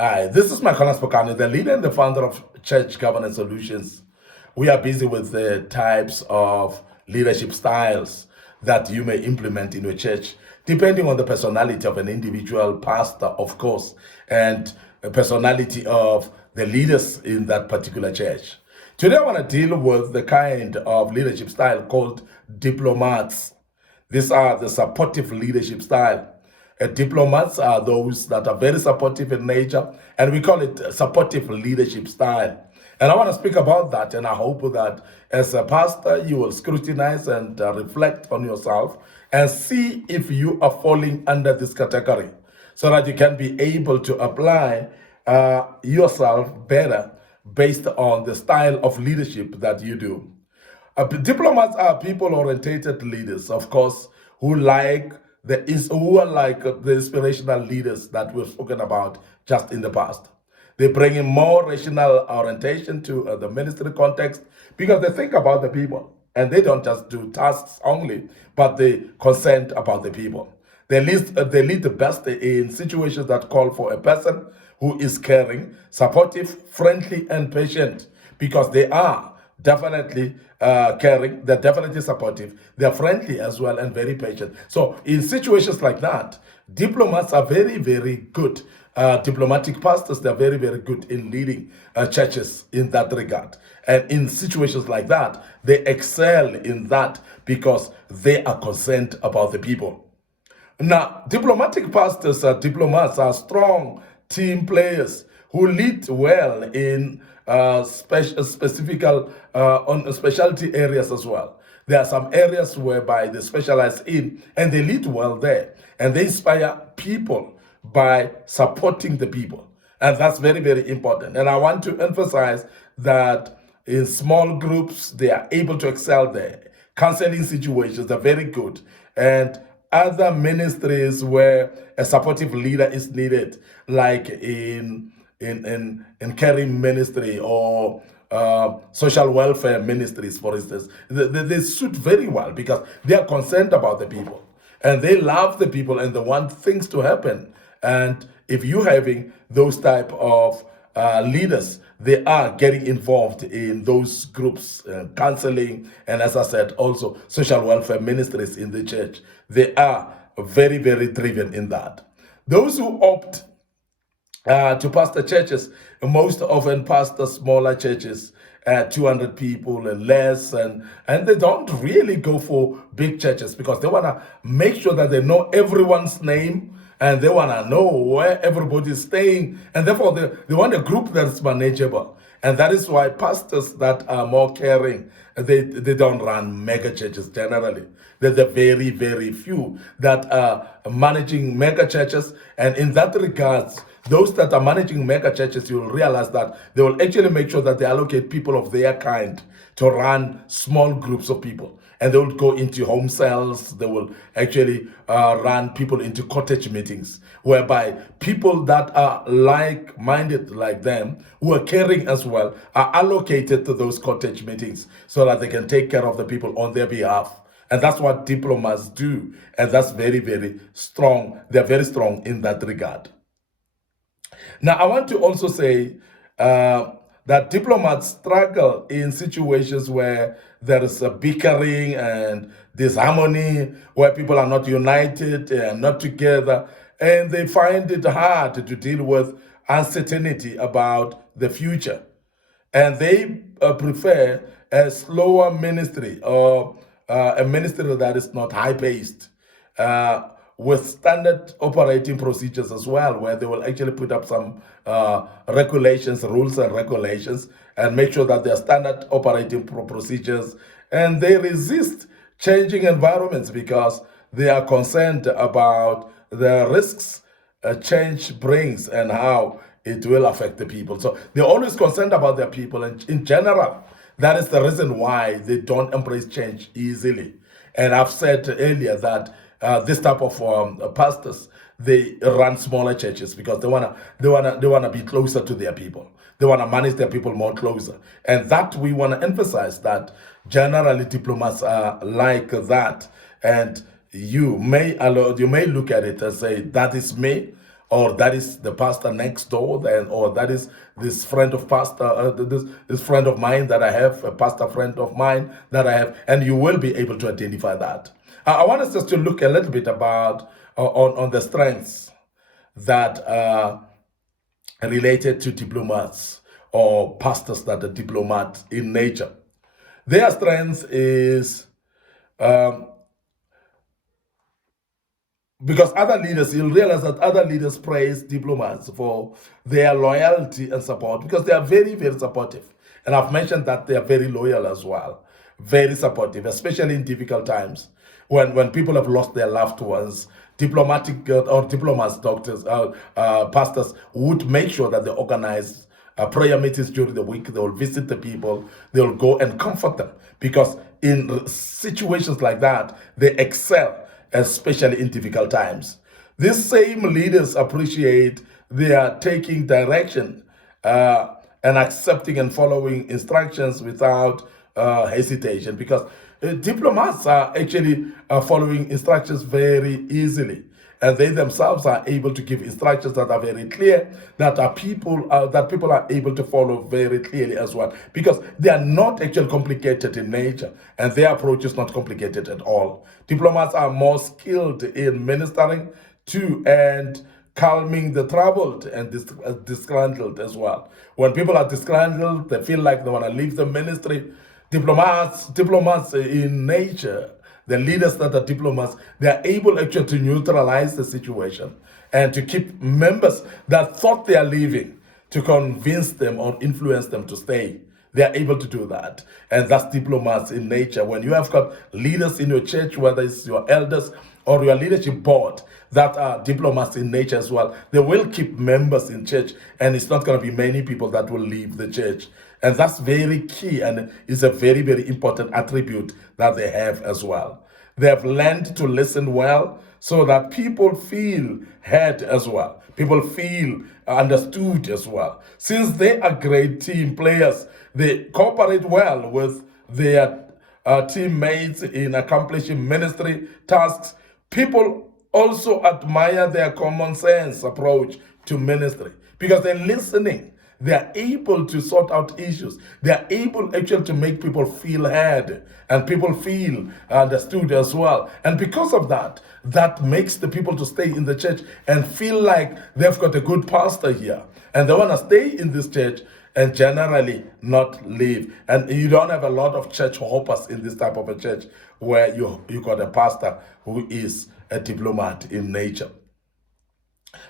Hi, this is Micornus Phokane, the leader and the founder of Church Governance Solutions. We are busy with the types of leadership styles that you may implement in your church, depending on the personality of an individual pastor, of course, and the personality of the leaders in that particular church. Today, I want to deal with the kind of leadership style called diplomats. These are the supportive leadership style. Diplomats are those that are very supportive in nature, and we call it supportive leadership style. And I want to speak about that, and I hope that as a pastor, you will scrutinize and reflect on yourself and see if you are falling under this category so that you can be able to apply yourself better based on the style of leadership that you do. Diplomats are people-orientated leaders, of course, who are like the inspirational leaders that we've spoken about just in the past. They bring in more rational orientation to the ministry context because they think about the people and they don't just do tasks only, but they concern about the people. They lead the best in situations that call for a person who is caring, supportive, friendly, and patient because they are definitely caring, they're definitely supportive, they're friendly as well, and very patient. So, in situations like that, diplomats are very, very good. Diplomatic pastors, they're very, very good in leading churches in that regard. And in situations like that, they excel in that because they are concerned about the people. Now, diplomatic pastors or diplomats are strong team players who lead well in specific on specialty areas as well. There are some areas whereby they specialize in and they lead well there, and they inspire people by supporting the people, and that's very, very important. And I want to emphasize that in small groups they are able to excel there. Counseling situations are very good, and other ministries where a supportive leader is needed, like in caring ministry or social welfare ministries, for instance, they suit very well because they are concerned about the people and they love the people and they want things to happen. And if you having those type of leaders, they are getting involved in those groups, counseling, and as I said, also social welfare ministries in the church. They are very, very driven in that. Those who opt to pastor churches, most often pastor smaller churches, 200 people and less, and they don't really go for big churches because they want to make sure that they know everyone's name and they want to know where everybody is staying, and therefore they want a group that's manageable. And that is why pastors that are more caring, they don't run mega churches generally. There's a very, very few that are managing mega churches. And in that regards, those that are managing mega churches, you will realize that they will actually make sure that they allocate people of their kind to run small groups of people. And they will go into home cells. They will actually run people into cottage meetings, whereby people that are like-minded like them, who are caring as well, are allocated to those cottage meetings so that they can take care of the people on their behalf. And that's what diplomats do. And that's very, very strong. They're very strong in that regard. Now, I want to also say that diplomats struggle in situations where there is a bickering and disharmony, where people are not united and not together, and they find it hard to deal with uncertainty about the future. And they prefer a slower ministry or a ministry that is not high paced. With standard operating procedures as well, where they will actually put up some regulations, rules and regulations, and make sure that they are standard operating procedures. And they resist changing environments because they are concerned about the risks change brings and how it will affect the people. So they're always concerned about their people, and in general, that is the reason why they don't embrace change easily. And I've said earlier that this type of pastors, they run smaller churches because they wanna be closer to their people. They wanna manage their people more closer, and that we wanna emphasize that generally diplomats are like that. And you may look at it and say that is me, or that is the pastor next door, then, or that is this friend of pastor, this friend of mine that I have, a pastor friend of mine that I have, and you will be able to identify that. I want us just to look a little bit about on the strengths that are related to diplomats or pastors that are diplomats in nature. Their strength is because other leaders, you'll realize that other leaders praise diplomats for their loyalty and support because they are very, very supportive. And I've mentioned that they are very loyal as well, very supportive, especially in difficult times when people have lost their loved ones. Diplomatic or diplomats, doctors, pastors would make sure that they organize prayer meetings during the week. They will visit the people. They will go and comfort them because in situations like that, they excel, especially in difficult times. These same leaders appreciate their taking direction and accepting and following instructions without hesitation because diplomats are actually following instructions very easily, and they themselves are able to give instructions that are very clear, that people are able to follow very clearly as well, because they are not actually complicated in nature, and their approach is not complicated at all. Diplomats are more skilled in ministering to and calming the troubled and disgruntled as well. When people are disgruntled, they feel like they want to leave the ministry. Diplomats in nature, the leaders that are diplomats, they are able actually to neutralize the situation and to keep members that thought they are leaving, to convince them or influence them to stay. They are able to do that. And that's diplomats in nature. When you have got leaders in your church, whether it's your elders or your leadership board, that are diplomats in nature as well, they will keep members in church, and it's not going to be many people that will leave the church. And that's very key, and is a very, very important attribute that they have as well. They have learned to listen well so that people feel heard as well. People feel understood as well. Since they are great team players, they cooperate well with their teammates in accomplishing ministry tasks. People also admire their common sense approach to ministry because they're listening. They are able to sort out issues. They are able actually to make people feel heard and people feel understood as well. And because of that, that makes the people to stay in the church and feel like they've got a good pastor here. And they want to stay in this church and generally not leave. And you don't have a lot of church hoppers in this type of a church where you got a pastor who is a diplomat in nature.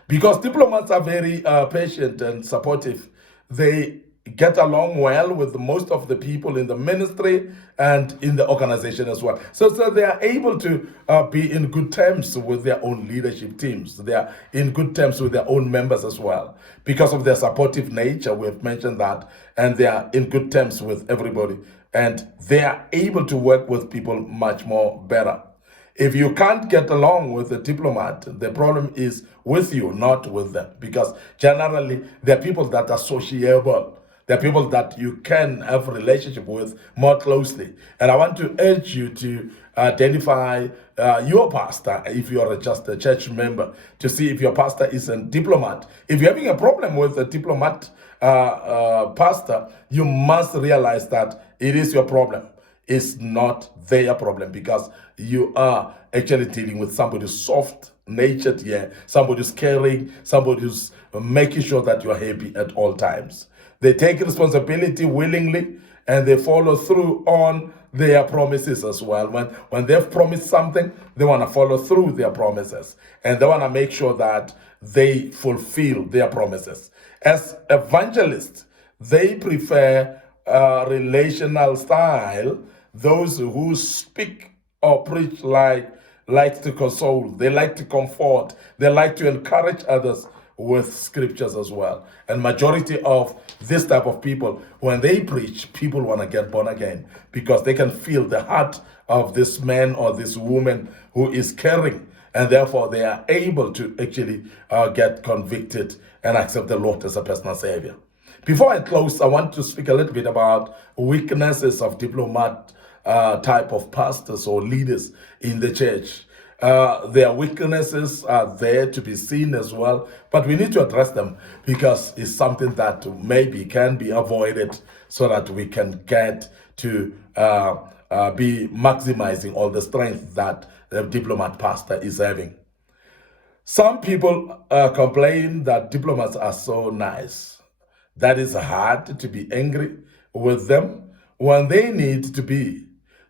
Because diplomats are very patient and supportive. They get along well with most of the people in the ministry and in the organization as well. So they are able to be in good terms with their own leadership teams. They are in good terms with their own members as well. Because of their supportive nature, we have mentioned that, and they are in good terms with everybody. And they are able to work with people much more better. If you can't get along with a diplomat, the problem is with you, not with them. Because generally, they're people that are sociable. They're people that you can have a relationship with more closely. And I want to urge you to identify your pastor, if you are just a church member, to see if your pastor is a diplomat. If you're having a problem with a diplomat pastor, you must realize that it is your problem. It's not their problem, because you are actually dealing with somebody who's soft-natured here, somebody who's caring, somebody who's making sure that you're happy at all times. They take responsibility willingly, and they follow through on their promises as well. When they've promised something, they want to follow through their promises, and they want to make sure that they fulfill their promises. As evangelists, they prefer a relational style. Those who speak or preach like to console, they like to comfort, they like to encourage others with scriptures as well. And majority of this type of people, when they preach, people want to get born again because they can feel the heart of this man or this woman who is caring, and therefore they are able to actually get convicted and accept the Lord as a personal savior. Before I close, I want to speak a little bit about weaknesses of diplomat type of pastors or leaders in the church. Their weaknesses are there to be seen as well, but we need to address them because it's something that maybe can be avoided so that we can get to be maximizing all the strength that the diplomat pastor is having. Some people complain that diplomats are so nice. That is hard to be angry with them when they need to be.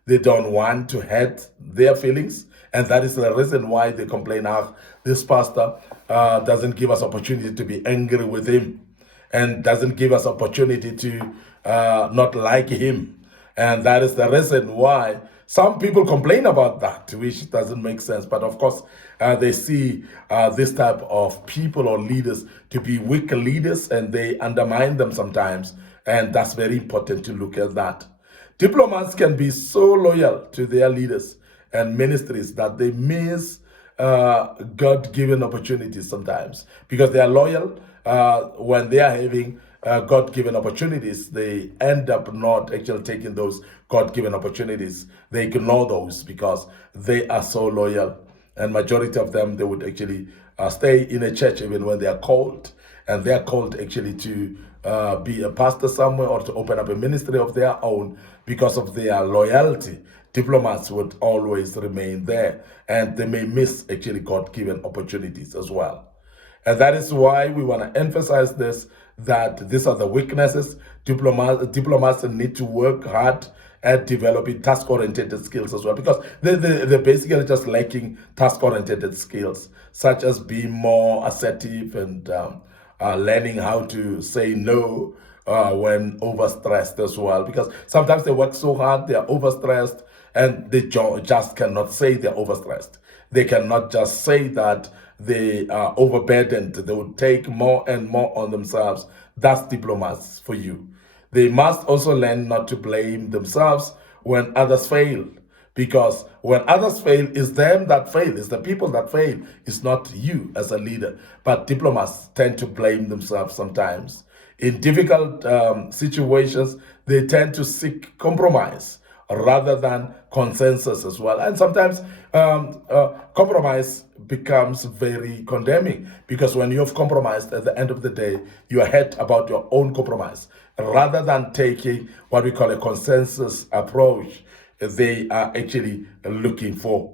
They don't want to hurt their feelings, and that is the reason why they complain. This pastor doesn't give us opportunity to be angry with him, and doesn't give us opportunity to not like him. And that is the reason why some people complain about that, which doesn't make sense. But of course, they see this type of people or leaders to be weak leaders, and they undermine them sometimes. And that's very important to look at that. Diplomats can be so loyal to their leaders and ministries that they miss God-given opportunities sometimes because they are loyal. When they are having God-given opportunities, they end up not actually taking those God-given opportunities. They ignore those because they are so loyal. And majority of them, they would actually stay in a church even when they are called. And they are called actually to be a pastor somewhere or to open up a ministry of their own because of their loyalty. Diplomats would always remain there, and they may miss actually God-given opportunities as well. And that is why we want to emphasize this, that these are the weaknesses. Diplomats need to work hard at developing task-oriented skills as well, because they're basically just lacking task-oriented skills, such as being more assertive and learning how to say no when overstressed as well, because sometimes they work so hard, they're overstressed, and they just cannot say they're overstressed. They cannot just say that they are overburdened. They would take more and more on themselves. That's diplomats for you. They must also learn not to blame themselves when others fail, because when others fail, it's them that fail, it's the people that fail, it's not you as a leader. But diplomats tend to blame themselves sometimes. In difficult situations, they tend to seek compromise rather than consensus as well. And sometimes compromise becomes very condemning, because when you have compromised, at the end of the day, you are hurt about your own compromise. Rather than taking what we call a consensus approach, they are actually looking for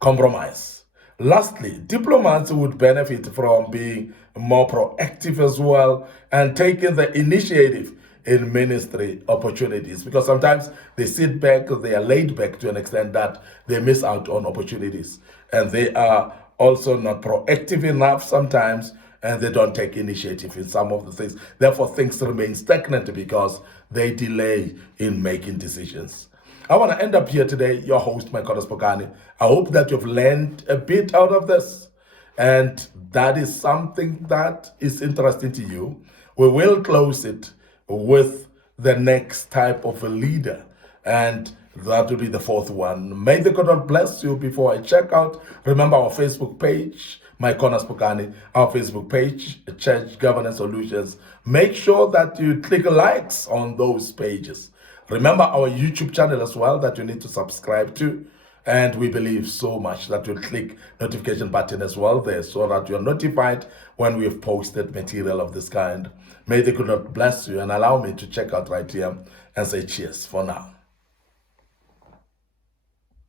compromise. Lastly, diplomats would benefit from being more proactive as well and taking the initiative in ministry opportunities, because sometimes they sit back, they are laid back to an extent that they miss out on opportunities, and they are also not proactive enough sometimes, and they don't take initiative in some of the things. Therefore, things remain stagnant because they delay in making decisions. I want to end up here today, your host, Micornus Phokane. I hope that you've learned a bit out of this, and that is something that is interesting to you. We will close it with the next type of a leader, and that will be the fourth one. May the God bless you. Before I check out, remember our Facebook page, Micornus Phokane, our Facebook page, Church Governance Solutions. Make sure that you click likes on those pages. Remember our YouTube channel as well that you need to subscribe to. And we believe so much that you'll click notification button as well there, so that you're notified when we've posted material of this kind. May the good Lord bless you, and allow me to check out right here and say cheers for now.